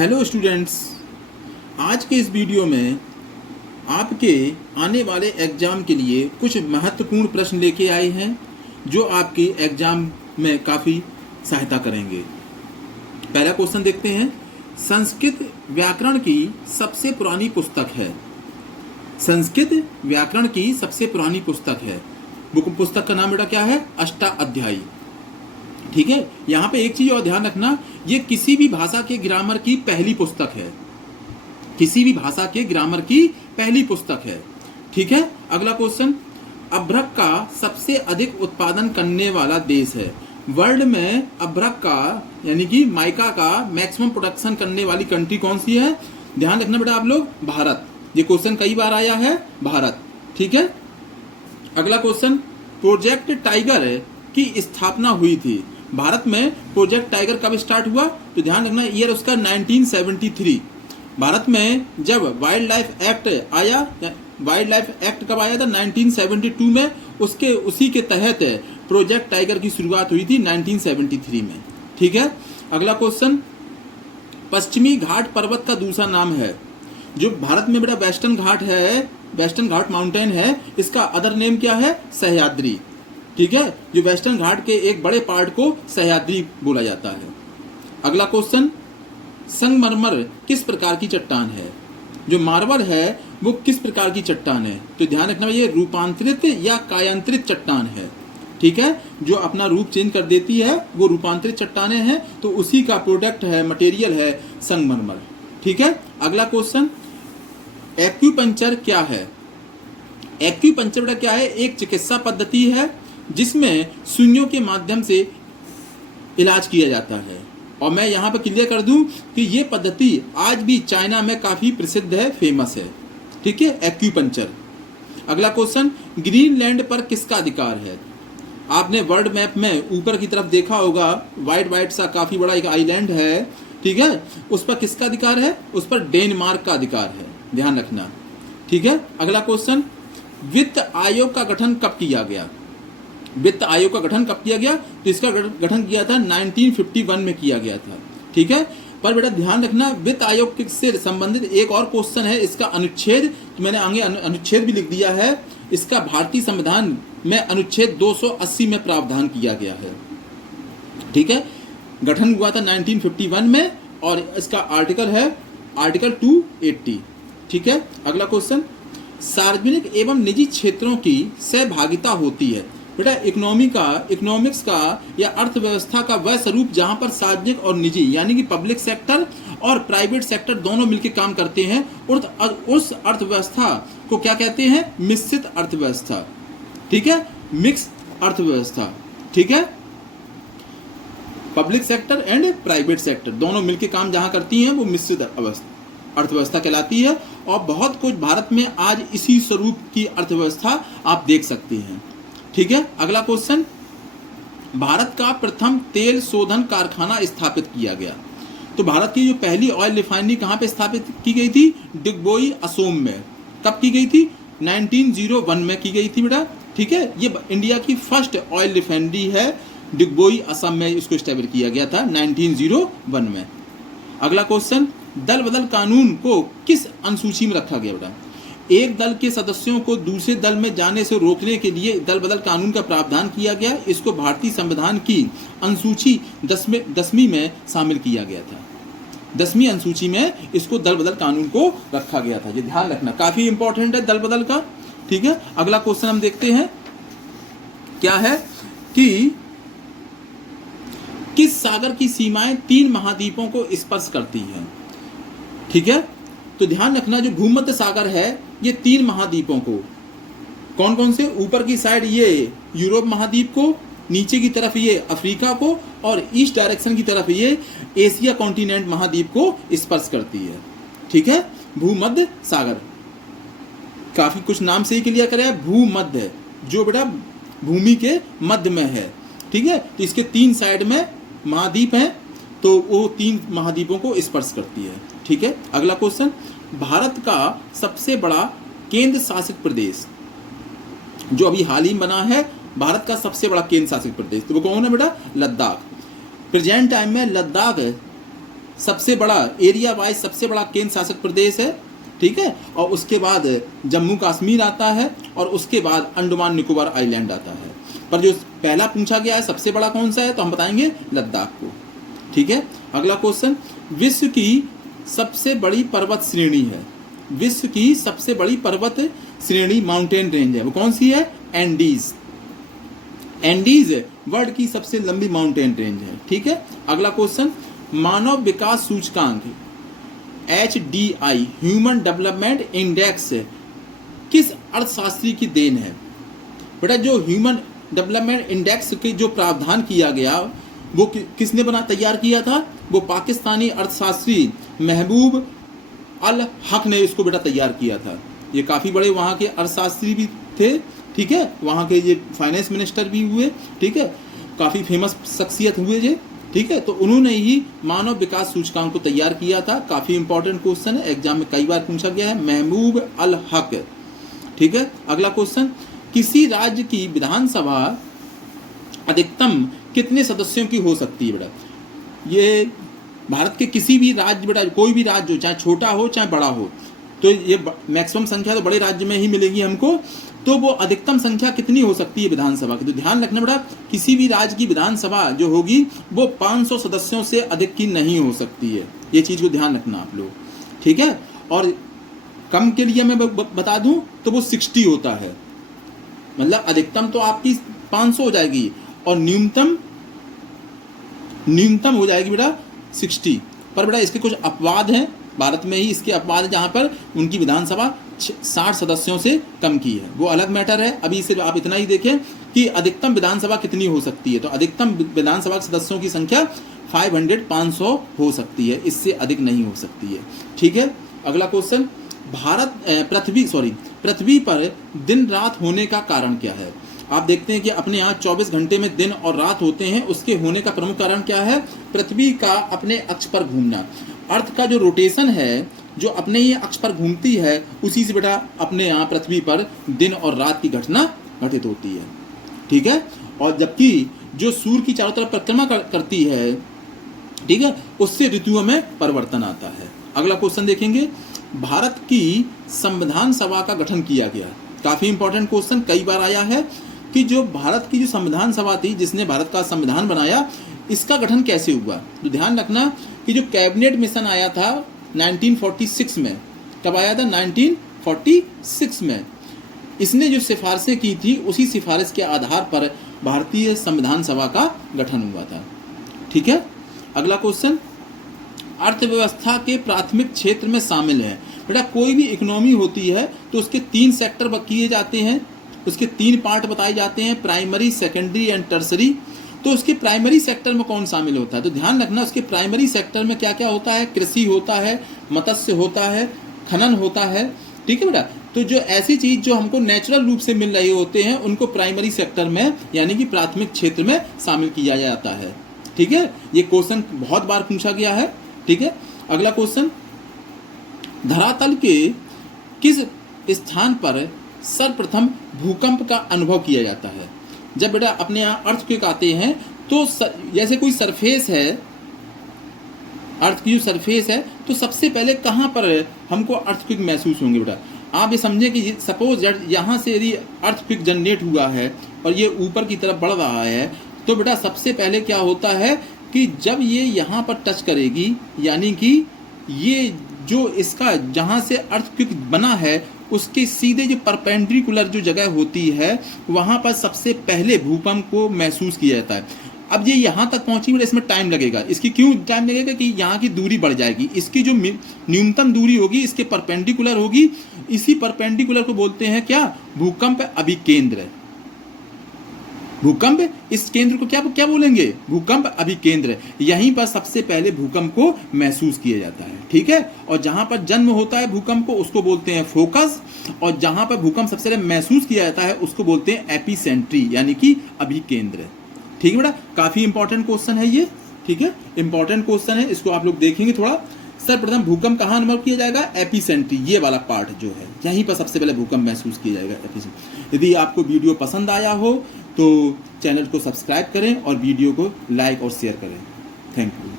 Hello students, आज के इस वीडियो में आपके आने वाले एग्ज़ाम के लिए कुछ महत्वपूर्ण प्रश्न लेके आए हैं जो आपके एग्ज़ाम में काफ़ी सहायता करेंगे। पहला क्वेश्चन देखते हैं। संस्कृत व्याकरण की सबसे पुरानी पुस्तक है। संस्कृत व्याकरण की सबसे पुरानी पुस्तक है। पुस्तक का नाम बेटा क्या है? अष्टाध्यायी। ठीक है, यहाँ पे एक चीज और ध्यान रखना, ये किसी भी भाषा के ग्रामर की पहली पुस्तक है। किसी भी भाषा के ग्रामर की पहली पुस्तक है। ठीक है, अगला क्वेश्चन। अभ्रक का सबसे अधिक उत्पादन करने वाला देश है। वर्ल्ड में अभ्रक का यानी कि माइका का मैक्सिमम प्रोडक्शन करने वाली कंट्री कौन सी है? ध्यान रखना बेटा आप लोग, भारत। ये क्वेश्चन कई बार आया है, भारत। ठीक है, अगला क्वेश्चन। प्रोजेक्ट टाइगर की स्थापना हुई थी। भारत में प्रोजेक्ट टाइगर कब स्टार्ट हुआ? तो ध्यान रखना, ईयर उसका 1973। भारत में जब वाइल्ड लाइफ एक्ट आया, वाइल्ड लाइफ एक्ट कब आया था? 1972 में। उसके उसी के तहत प्रोजेक्ट टाइगर की शुरुआत हुई थी 1973 में। ठीक है, अगला क्वेश्चन। पश्चिमी घाट पर्वत का दूसरा नाम है। जो भारत में बेटा वेस्टर्न घाट है, वेस्टर्न घाट माउंटेन है, इसका अदर नेम क्या है? सह्याद्री। ठीक है, जो वेस्टर्न घाट के एक बड़े पार्ट को सह्याद्री बोला जाता है। अगला क्वेश्चन। संगमरमर किस प्रकार की चट्टान है? जो मार्बल है वो किस प्रकार की चट्टान है? तो ध्यान रखना, ये रूपांतरित या कायांतरित चट्टान है। ठीक है, जो अपना रूप चेंज कर देती है वो रूपांतरित चट्टानें हैं, तो उसी का प्रोडक्ट है, मटेरियल है संगमरमर। ठीक है, अगला क्वेश्चन। एक्यूपंक्चर क्या है? एक्यूपंक्चर बेटा क्या है? एक चिकित्सा पद्धति है जिसमें सुइयों के माध्यम से इलाज किया जाता है। और मैं यहाँ पर क्लियर कर दूं कि ये पद्धति आज भी चाइना में काफ़ी प्रसिद्ध है, फेमस है। ठीक है, एक्यूपंक्चर। अगला क्वेश्चन। ग्रीनलैंड पर किसका अधिकार है? आपने वर्ल्ड मैप में ऊपर की तरफ देखा होगा, वाइट वाइट सा काफ़ी बड़ा एक आइलैंड है। ठीक है, उस पर किसका अधिकार है? उस पर डेनमार्क का अधिकार है, ध्यान रखना। ठीक है, अगला क्वेश्चन। वित्त आयोग का गठन कब किया गया? वित्त आयोग का गठन कब किया गया? तो इसका गठन किया था 1951 में किया गया था। ठीक है, पर बेटा ध्यान रखना, वित्त आयोग से संबंधित एक और क्वेश्चन है, इसका अनुच्छेद, तो मैंने आगे अनुच्छेद भी लिख दिया है। इसका भारतीय संविधान में अनुच्छेद 280 में प्रावधान किया गया है। ठीक है, गठन हुआ था 1951 में और इसका आर्टिकल है आर्टिकल 280। ठीक है, अगला क्वेश्चन। सार्वजनिक एवं निजी क्षेत्रों की सहभागिता होती है। बेटा इकोनॉमिक्स का या अर्थव्यवस्था का वह स्वरूप जहां पर सार्वजनिक और निजी यानी कि पब्लिक सेक्टर और प्राइवेट सेक्टर दोनों मिलकर काम करते हैं, उस अर्थव्यवस्था को क्या कहते हैं? मिश्रित अर्थव्यवस्था। ठीक है, मिक्स अर्थव्यवस्था। ठीक है, public sector and private sector दोनों मिलकर काम जहां करती हैं वो मिश्रित अर्थव्यवस्था कहलाती है। और बहुत कुछ भारत में आज इसी स्वरूप की अर्थव्यवस्था आप देख सकते हैं। ठीक है, अगला क्वेश्चन। भारत का प्रथम तेल शोधन कारखाना स्थापित किया गया। तो भारत की जो पहली ऑयल रिफाइनरी कहाँ पे स्थापित की गई थी? डिगबोई, असम में। कब की गई थी? 1901 में की गई थी बेटा। ठीक है, ये इंडिया की फर्स्ट ऑयल रिफाइनरी है, डिगबोई, असम में इसको स्टैब्लिश किया गया था 1901 में। अगला क्वेश्चन। दल बदल कानून को किस अनुसूची में रखा गया बेटा? एक दल के सदस्यों को दूसरे दल में जाने से रोकने के लिए दल बदल कानून का प्रावधान किया गया। इसको भारतीय संविधान की अनुसूची 10वीं में शामिल किया गया था। 10वीं अनुसूची में इसको दल बदल कानून को रखा गया था। ये ध्यान रखना, काफी इंपॉर्टेंट है दल बदल का। ठीक है, अगला क्वेश्चन हम देखते हैं क्या है कि किस सागर की सीमाएं 3 महाद्वीपों को स्पर्श करती हैं? ठीक है, तो ध्यान रखना, जो भूमध्य सागर है ये 3 महाद्वीपों को, कौन कौन से? ऊपर की साइड ये यूरोप महाद्वीप को, नीचे की तरफ ये अफ्रीका को, और ईस्ट डायरेक्शन की तरफ ये एशिया कॉन्टिनेंट महाद्वीप को स्पर्श करती है। ठीक है, भूमध्य सागर, काफी कुछ नाम से ही क्लियर करें, भूमध्य, जो बेटा भूमि के मध्य में है। ठीक है, तो इसके 3 साइड में महाद्वीप हैं, तो वो 3 महाद्वीपों को स्पर्श करती है। ठीक है, अगला क्वेश्चन। भारत का सबसे बड़ा केंद्र शासित प्रदेश जो अभी हाल ही बना है, भारत का सबसे बड़ा केंद्र शासित प्रदेश, तो वो कौन है बेटा? लद्दाख। प्रेजेंट टाइम में लद्दाख सबसे बड़ा एरिया वाइज सबसे बड़ा केंद्र शासित प्रदेश है, ठीक है। और उसके बाद जम्मू कश्मीर आता है और उसके बाद अंडमान निकोबार आइलैंड आता है। पर जो पहला पूछा गया है सबसे बड़ा कौन सा है, तो हम बताएंगे लद्दाख को, ठीक है। अगला क्वेश्चन, विश्व की सबसे बड़ी पर्वत श्रेणी है, विश्व की सबसे बड़ी पर्वत श्रेणी माउंटेन रेंज है, वो कौन सी है, एंडीज। एंडीज वर्ल्ड की सबसे लंबी माउंटेन रेंज है, ठीक है। अगला क्वेश्चन, मानव विकास सूचकांक HDI ह्यूमन डेवलपमेंट इंडेक्स किस अर्थशास्त्री की देन है। बेटा जो ह्यूमन डेवलपमेंट इंडेक्स के जो प्रावधान किया गया वो किसने तैयार किया था, वो पाकिस्तानी अर्थशास्त्री महबूब अल हक ने इसको बेटा तैयार किया था। ये काफ़ी बड़े वहाँ के अर्थशास्त्री भी थे, ठीक है, वहाँ के ये फाइनेंस मिनिस्टर भी हुए, ठीक है, काफ़ी फेमस शख्सियत हुए ये, ठीक है। तो उन्होंने ही मानव विकास सूचकांक को तैयार किया था। काफ़ी इंपॉर्टेंट क्वेश्चन है, एग्जाम में कई बार पूछा गया है, महबूब अल हक, ठीक है। अगला क्वेश्चन, किसी राज्य की विधानसभा अधिकतम कितने सदस्यों की हो सकती है। बेटा ये भारत के किसी भी राज्य, बेटा कोई भी राज्य हो, चाहे छोटा हो चाहे बड़ा हो, तो ये मैक्सिमम संख्या तो बड़े राज्य में ही मिलेगी हमको, तो वो अधिकतम संख्या कितनी हो सकती है विधानसभा की। तो ध्यान रखना बेटा, किसी भी राज्य की विधानसभा जो होगी वो 500 सदस्यों से अधिक की नहीं हो सकती है, ये चीज़ को ध्यान रखना आप लोग, ठीक है। और कम के लिए मैं बता दूं तो वो 60 होता है, मतलब अधिकतम तो आपकी 500 हो जाएगी और न्यूनतम हो जाएगी बेटा 60। पर बेटा इसके कुछ अपवाद हैं, भारत में ही इसके अपवाद है जहाँ पर उनकी विधानसभा 60 सदस्यों से कम की है, वो अलग मैटर है। अभी सिर्फ आप इतना ही देखें कि अधिकतम विधानसभा कितनी हो सकती है, तो अधिकतम विधानसभा सदस्यों की संख्या 500 हो सकती है, इससे अधिक नहीं हो सकती है, ठीक है। अगला क्वेश्चन, पृथ्वी पर दिन रात होने का कारण क्या है। आप देखते हैं कि अपने यहाँ 24 घंटे में दिन और रात होते हैं, उसके होने का प्रमुख कारण क्या है, पृथ्वी का अपने अक्ष पर घूमना। अर्थ का जो रोटेशन है, जो अपने ही अक्ष पर घूमती है, उसी से बेटा अपने यहाँ पृथ्वी पर दिन और रात की घटना घटित होती है, ठीक है। और जबकि जो सूर्य की चारों तरफ परिक्रमा करती है, ठीक है, उससे ऋतुओं में परिवर्तन आता है। अगला क्वेश्चन देखेंगे, भारत की संविधान सभा का गठन किया गया। काफ़ी इंपॉर्टेंट क्वेश्चन, कई बार आया है कि जो भारत की जो संविधान सभा थी जिसने भारत का संविधान बनाया, इसका गठन कैसे हुआ। तो ध्यान रखना कि जो कैबिनेट मिशन आया था 1946 में, कब आया था, 1946 में, इसने जो सिफारिशें की थी उसी सिफारिश के आधार पर भारतीय संविधान सभा का गठन हुआ था, ठीक है। अगला क्वेश्चन, अर्थव्यवस्था के प्राथमिक क्षेत्र में शामिल है। बेटा कोई भी इकोनॉमी होती है तो उसके 3 सेक्टर किए जाते हैं, उसके 3 पार्ट बताए जाते हैं, प्राइमरी, सेकेंडरी एंड टर्सरी। तो उसके प्राइमरी सेक्टर में कौन शामिल होता है, तो ध्यान रखना उसके प्राइमरी सेक्टर में क्या क्या होता है, कृषि होता है, मत्स्य होता है, खनन होता है, ठीक है बेटा। तो जो ऐसी चीज़ जो हमको नेचुरल रूप से मिल रहे होते हैं उनको प्राइमरी सेक्टर में यानी कि प्राथमिक क्षेत्र में शामिल किया जाता है, ठीक है। ये क्वेश्चन बहुत बार पूछा गया है, ठीक है। अगला क्वेश्चन, धरातल के किस स्थान पर सर्वप्रथम भूकंप का अनुभव किया जाता है। जब बेटा अपने यहाँ अर्थक्वेक आते हैं तो जैसे कोई सरफेस है, अर्थ की जो सरफेस है, तो सबसे पहले कहाँ पर हमको अर्थक्वेक महसूस होंगे। बेटा आप ये समझें कि सपोज यहाँ से यदि अर्थक्वेक जनरेट हुआ है और ये ऊपर की तरफ बढ़ रहा है, तो बेटा सबसे पहले क्या होता है कि जब ये यहाँ पर टच करेगी, यानी कि ये जो इसका जहाँ से अर्थक्वेक बना है उसके सीधे जो परपेंडिकुलर जो जगह होती है वहाँ पर सबसे पहले भूकंप को महसूस किया जाता है। अब ये यहाँ तक पहुँची, बट इसमें टाइम लगेगा। इसकी क्यों टाइम लगेगा कि यहाँ की दूरी बढ़ जाएगी, इसकी जो न्यूनतम दूरी होगी इसके परपेंडिकुलर होगी, इसी परपेंडिकुलर को बोलते हैं क्या, भूकंप अभिकेंद्र। भूकंप इस केंद्र को क्या बोलेंगे, भूकंप अभिकेंद्र। यहीं पर सबसे पहले भूकंप को महसूस किया जाता है, ठीक है। और जहां पर जन्म होता है भूकंप को उसको बोलते हैं फोकस, और जहां पर भूकंप सबसे पहले महसूस किया जाता है उसको बोलते हैं एपिसेंट्री यानी कि अभिकेंद्र, ठीक है बेटा। काफी इंपॉर्टेंट क्वेश्चन है ये, ठीक है, इंपॉर्टेंट क्वेश्चन है, इसको आप लोग देखेंगे थोड़ा। सर्वप्रथम भूकंप कहाँ अनुभव किया जाएगा, एपिसेंट्री, ये वाला पार्ट जो है यहीं पर सबसे पहले भूकंप महसूस किया जाएगा, एपिसेंट्री। यदि आपको वीडियो पसंद आया हो तो चैनल को सब्सक्राइब करें और वीडियो को लाइक और शेयर करें। Thank you.